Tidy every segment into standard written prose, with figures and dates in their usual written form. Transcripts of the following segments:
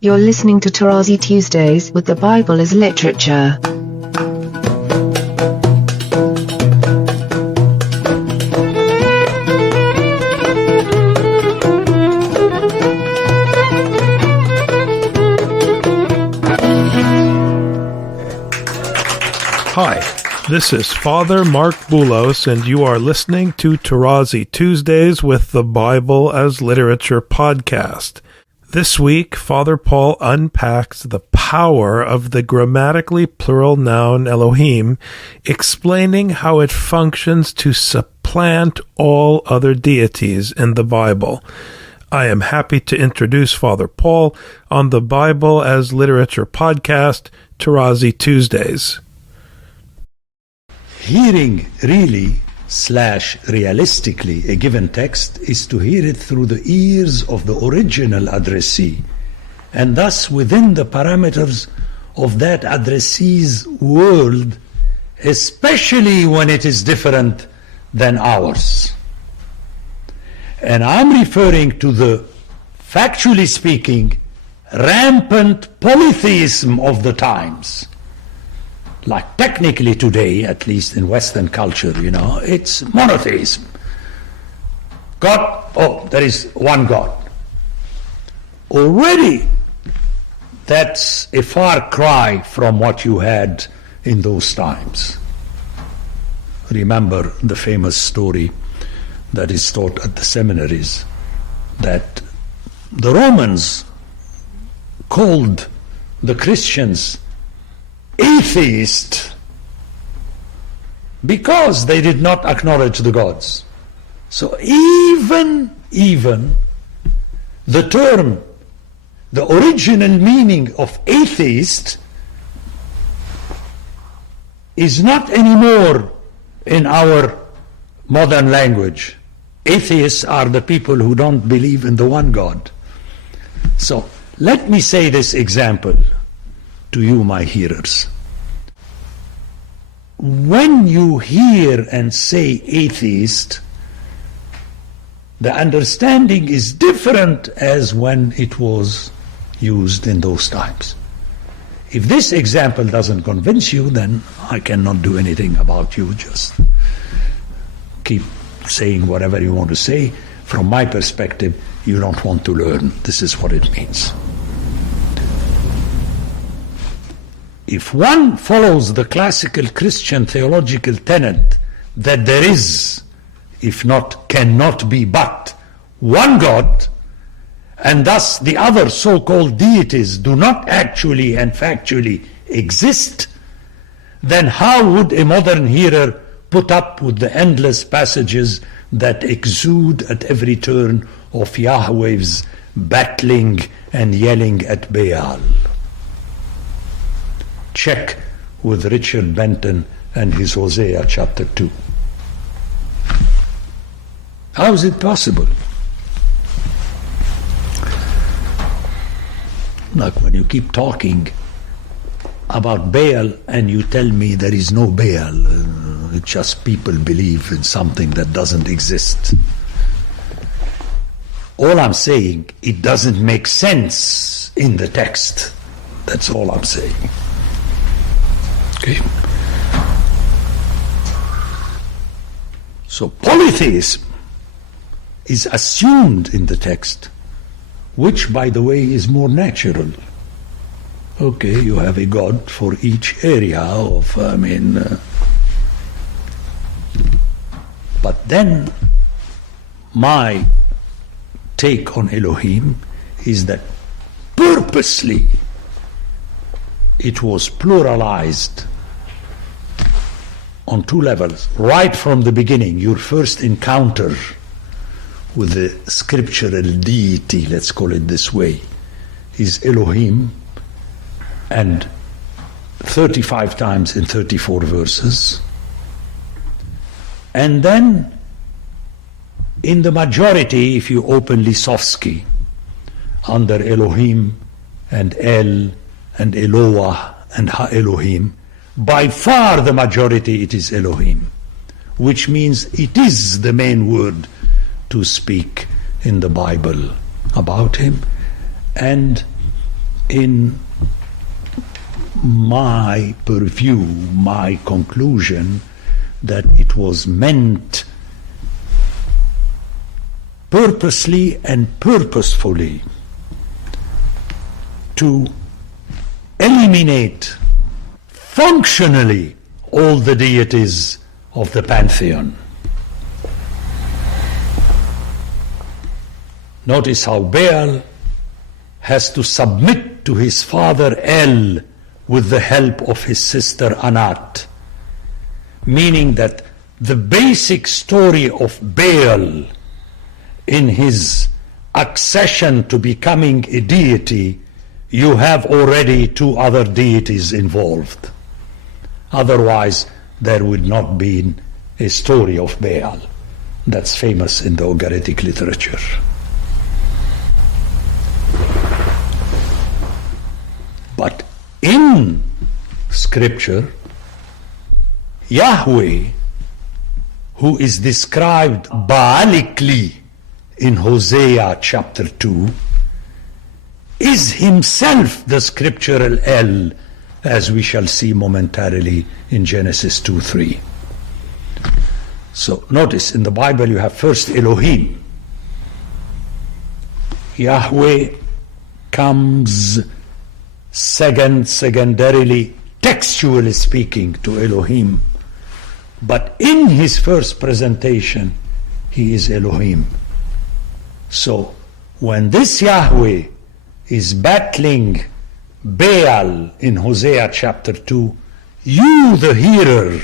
You're listening to Tarazi Tuesdays with the Bible as literature. Hi, this is Father Mark Boulos, and you are listening to Tarazi Tuesdays with the Bible as Literature podcast. This week, Father Paul unpacks the power of the grammatically plural noun Elohim, explaining how it functions to supplant all other deities in the Bible. I am happy to introduce Father Paul on the Bible as Literature podcast, Tarazi Tuesdays. Hearing really/realistically a given text is to hear it through the ears of the original addressee, and thus within the parameters of that addressee's world, especially when it is different than ours. And I'm referring to the, factually speaking, rampant polytheism of the times. Like technically today, at least in Western culture, it's monotheism. God, there is one God. Already, that's a far cry from what you had in those times. Remember the famous story that is taught at the seminaries, that the Romans called the Christians atheist because they did not acknowledge the gods. So even the term, the original meaning of atheist is not anymore in our modern language. Atheists are the people who don't believe in the one God. So let me say this example to you, my hearers. When you hear and say atheist, the understanding is different as when it was used in those times. If this example doesn't convince you, then I cannot do anything about you. Just keep saying whatever you want to say. From my perspective, you don't want to learn. This is what it means. If one follows the classical Christian theological tenet that there is, if not cannot be but, one God, and thus the other so-called deities do not actually and factually exist, then how would a modern hearer put up with the endless passages that exude at every turn of Yahweh's battling and yelling at Baal? Check with Richard Benton and his Hosea chapter 2. How is it possible? Like when you keep talking about Baal and you tell me there is no Baal, it's just people believe in something that doesn't exist. All I'm saying, it doesn't make sense in the text. That's all I'm saying. Okay. So polytheism is assumed in the text, which, by the way, is more natural. Okay, you have a God for each area of, but then my take on Elohim is that purposely it was pluralized on two levels. Right from the beginning, your first encounter with the scriptural deity, let's call it this way, is Elohim, and 35 times in 34 verses. And then, in the majority, if you open Lisowski, under Elohim and El and Eloah and Ha-Elohim, by far the majority it is Elohim, which means it is the main word to speak in the Bible about him. And in my purview, my conclusion, that it was meant purposely and purposefully to eliminate functionally all the deities of the pantheon. Notice how Baal has to submit to his father El with the help of his sister Anat, meaning that the basic story of Baal in his accession to becoming a deity, you have already two other deities involved. Otherwise, there would not be a story of Baal that's famous in the Ugaritic literature. But in Scripture, Yahweh, who is described Baalically in Hosea chapter 2, is himself the scriptural El, as we shall see momentarily in Genesis 2:3. So notice in the Bible you have first Elohim. Yahweh comes secondarily, textually speaking, to Elohim. But in his first presentation, he is Elohim. So when this Yahweh is battling Baal in Hosea chapter 2, you, the hearer,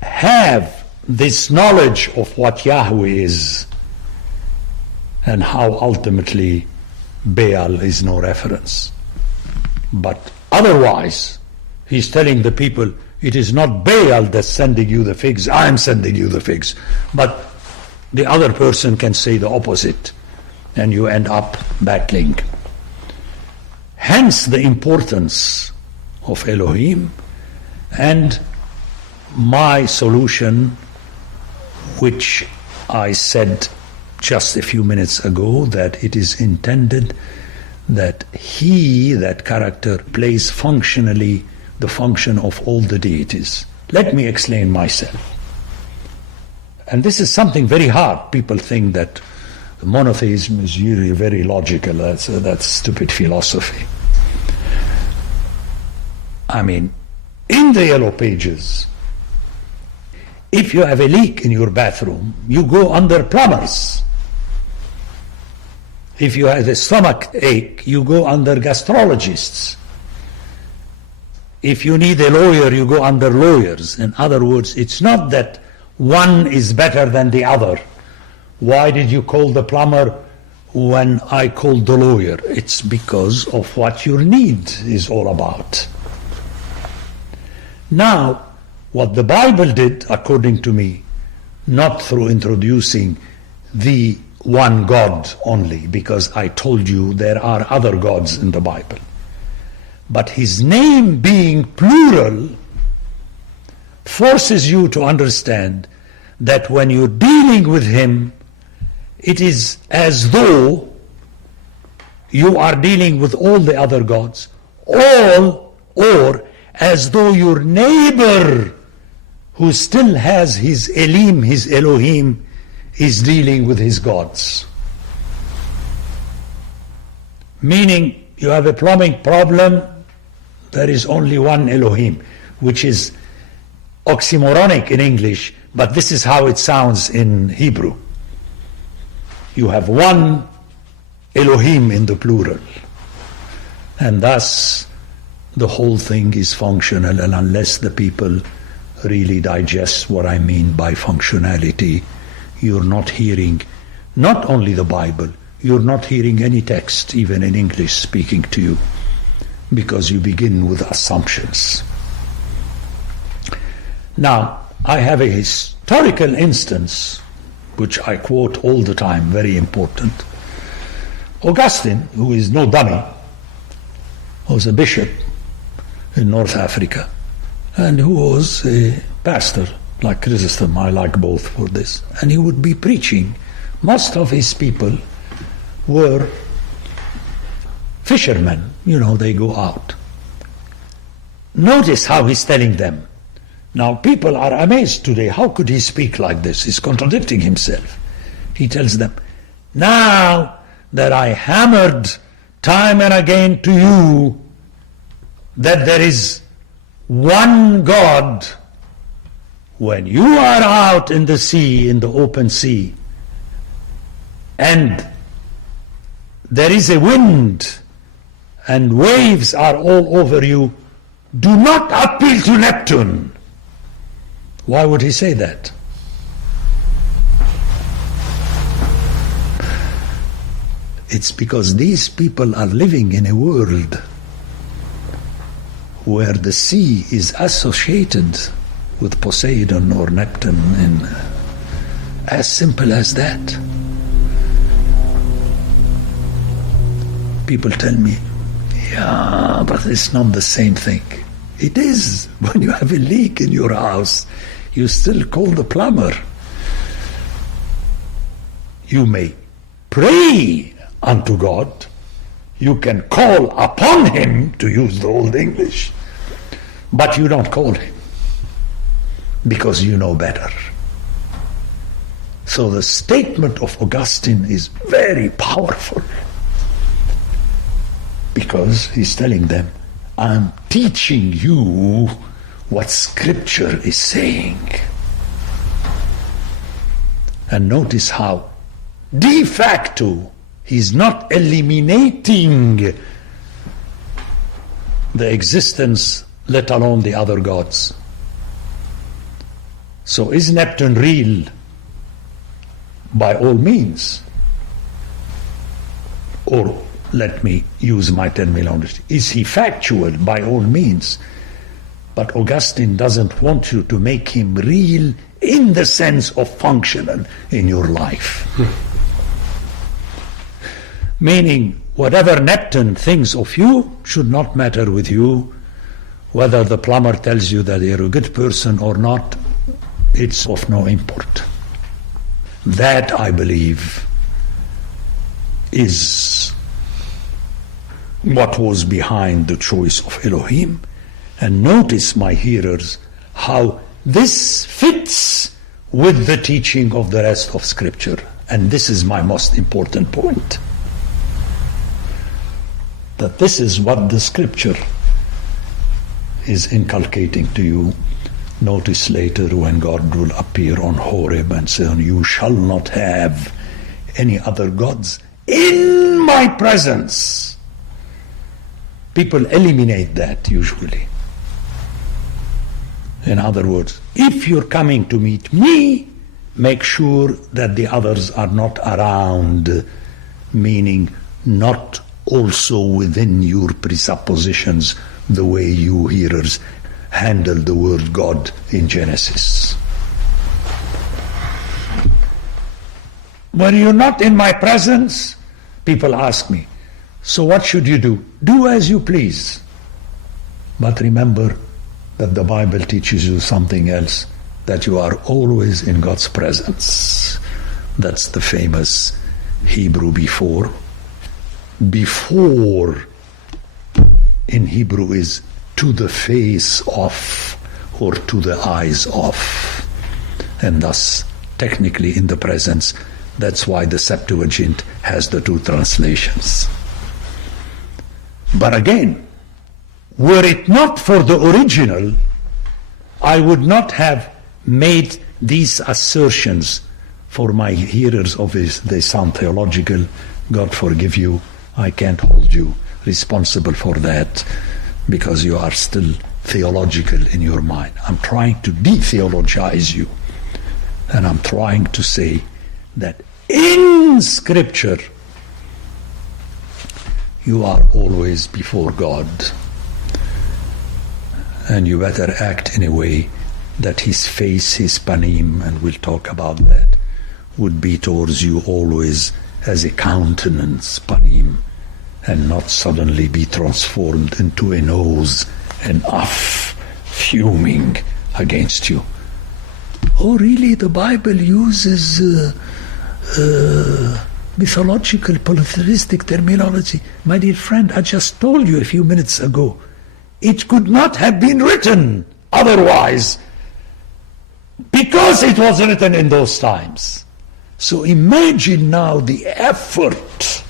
have this knowledge of what Yahweh is and how ultimately Baal is no reference. But otherwise, he's telling the people, it is not Baal that's sending you the figs, I'm sending you the figs. But the other person can say the opposite, and you end up battling. Hence the importance of Elohim, and my solution, which I said just a few minutes ago, that it is intended that he, that character, plays functionally the function of all the deities. Let me explain myself. And this is something very hard. People think that monotheism is usually very logical. That's stupid philosophy. I mean, in the Yellow Pages, if you have a leak in your bathroom, you go under plumbers. If you have a stomach ache, you go under gastrologists. If you need a lawyer, you go under lawyers. In other words, it's not that one is better than the other. Why did you call the plumber when I called the lawyer? It's because of what your need is all about. Now, what the Bible did, according to me, not through introducing the one God only, because I told you there are other gods in the Bible, but his name being plural forces you to understand that when you're dealing with him, it is as though you are dealing with all the other gods, or as though your neighbor, who still has his Elim, his Elohim, is dealing with his gods. Meaning, you have a plumbing problem, there is only one Elohim, which is oxymoronic in English, but this is how it sounds in Hebrew. You have one Elohim in the plural, and thus the whole thing is functional. And unless the people really digest what I mean by functionality, you're not hearing not only the Bible, you're not hearing any text, even in English, speaking to you, because you begin with assumptions. Now, I have a historical instance, which I quote all the time, very important. Augustine, who is no dummy, was a bishop in North Africa, and who was a pastor, like Chrysostom. I like both for this. And he would be preaching. Most of his people were fishermen, they go out. Notice how he's telling them. Now people are amazed today. How could he speak like this? He's contradicting himself. He tells them, now that I hammered time and again to you that there is one God, when you are out in the sea, in the open sea, and there is a wind and waves are all over you, do not appeal to Neptune. Why would he say that? It's because these people are living in a world where the sea is associated with Poseidon or Neptune, and as simple as that. People tell me, yeah, but it's not the same thing. It is. When you have a leak in your house, you still call the plumber. You may pray unto God. You can call upon him, to use the old English, but you don't call him because you know better. So the statement of Augustine is very powerful, because he's telling them, I'm teaching you what Scripture is saying. And notice how de facto he's not eliminating the existence, let alone the other gods. So is Neptune real? By all means. Or let me use my terminology. Is he factual? By all means. But Augustine doesn't want you to make him real in the sense of functional in your life. Meaning, whatever Neptune thinks of you should not matter with you. Whether the plumber tells you that you're a good person or not, it's of no import. That, I believe, is what was behind the choice of Elohim. And notice, my hearers, how this fits with the teaching of the rest of Scripture. And this is my most important point. That this is what the Scripture is inculcating to you. Notice later when God will appear on Horeb and say, you shall not have any other gods in my presence. People eliminate that usually. In other words, if you're coming to meet me, make sure that the others are not around, meaning not also within your presuppositions, the way you hearers handle the word God in Genesis. When you're not in my presence, people ask me, so what should you do? Do as you please. But remember that the Bible teaches you something else, that you are always in God's presence. That's the famous Hebrew before. Before in Hebrew is to the face of or to the eyes of. And thus, technically in the presence, that's why the Septuagint has the two translations. But again, were it not for the original, I would not have made these assertions. For my hearers, obviously, they sound theological. God forgive you. I can't hold you responsible for that because you are still theological in your mind. I'm trying to de-theologize you. And I'm trying to say that in Scripture, you are always before God. And you better act in a way that his face, his panim, and we'll talk about that, would be towards you always as a countenance, panim, and not suddenly be transformed into a nose and fuming against you. Oh, really? The Bible uses mythological, polytheistic terminology. My dear friend, I just told you a few minutes ago, it could not have been written otherwise, because it was written in those times. So imagine now the effort,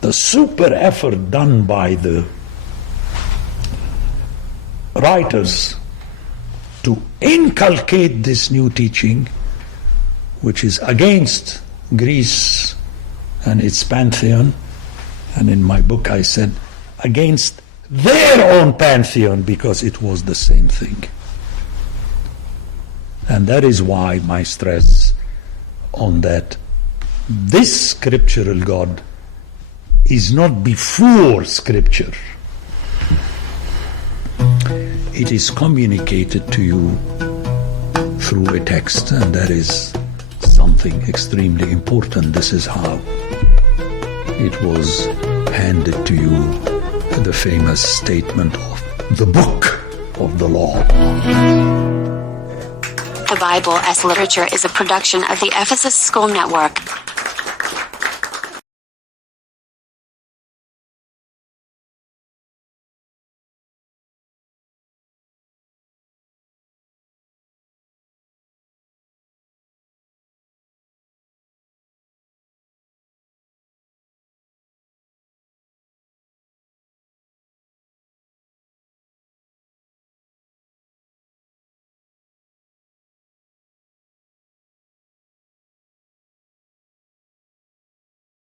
the super effort done by the writers to inculcate this new teaching, which is against Greece and its pantheon. And in my book I said, against their own pantheon, because it was the same thing. And that is why my stress on that this scriptural God is not before Scripture. It is communicated to you through a text, and that is something extremely important. This is how it was handed to you, the famous statement of the book of the law. The Bible as Literature is a production of the Ephesus School Network.